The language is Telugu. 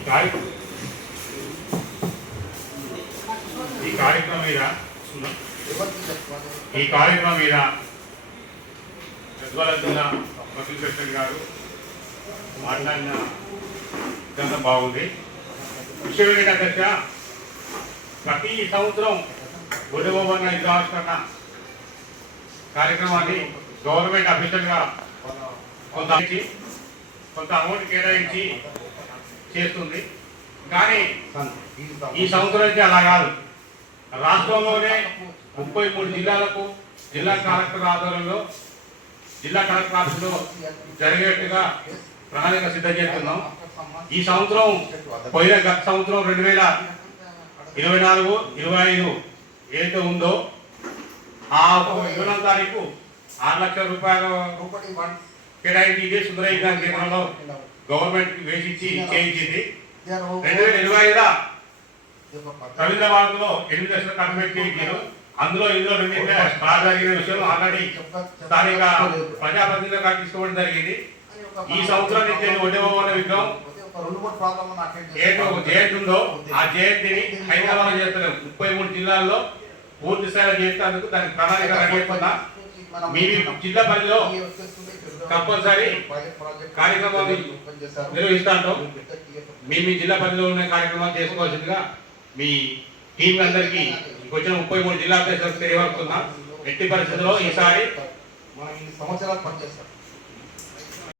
ఈ కార్యక్రమం మీద గద్వాల జిల్లా మంత్రి ప్రెసిడెంట్ గారు మాట్లాడిన విధానం బాగుంది. విషయం ఏంటంటే ప్రతి సంవత్సరం గొడవబడిన యుద్ధావిష్కరణ కార్యక్రమాన్ని గవర్నమెంట్ అఫీషియల్గా కొంత అమౌంట్ కేటాయించి చేస్తుంది. కానీ ఈ సంవత్సరం నుంచి అలా కాదు. రాష్ట్రంలోనే 33 జిల్లాలకు జిల్లా కలెక్టర్ ఆధ్వర్యంలో జిల్లా కలెక్టర్ ఆఫీసులో జరిగేట్టుగా ప్రణాళిక సిద్ధం చేస్తున్నాం. ఈ సంవత్సరం గత సంవత్సరం 2024-25 ఏదైతే ఉందో ఆ 20వ తారీఖు 6 లక్షల రూపాయలు కేటాయించి ఇదే సుందరయ్య కేంద్రంలో గవర్నమెంట్ వేసించి చేయించింది. 2025 రవీంద్రబాద్ లో 8 లక్షల కన్వర్ట్ చేయించారు. అందులో జరిగిన విషయం ఆల్రెడీ స్థానిక ప్రజాప్రతినిధులుగా తీసుకోవడం జరిగింది. ఈ సంవత్సరం నుంచి ఒడ్డేమన్న విగ్రహం జయంతి ఉందో ఆ జయంతిని హైదరాబాద్ చేస్తున్నాం. 33 జిల్లాల్లో పూర్తి స్థాయిలో చేసేందుకు దానికి ప్రణాళిక రెడీ అవుతుందా. మీ జిల్లా పరిధిలో కంపల్సరీ కార్యక్రమాలు నిర్వహిస్తాంటాం. మీ జిల్లా పరిధిలో ఉన్న కార్యక్రమాలు చేసుకోవాల్సిందిగా మీ టీం అందరికీ వచ్చిన 33 జిల్లా తెలియవస్తున్నా. ఎట్టి పరిస్థితుల్లో ఈసారి మనం 2 సంవత్సరాలు పనిచేస్తాం.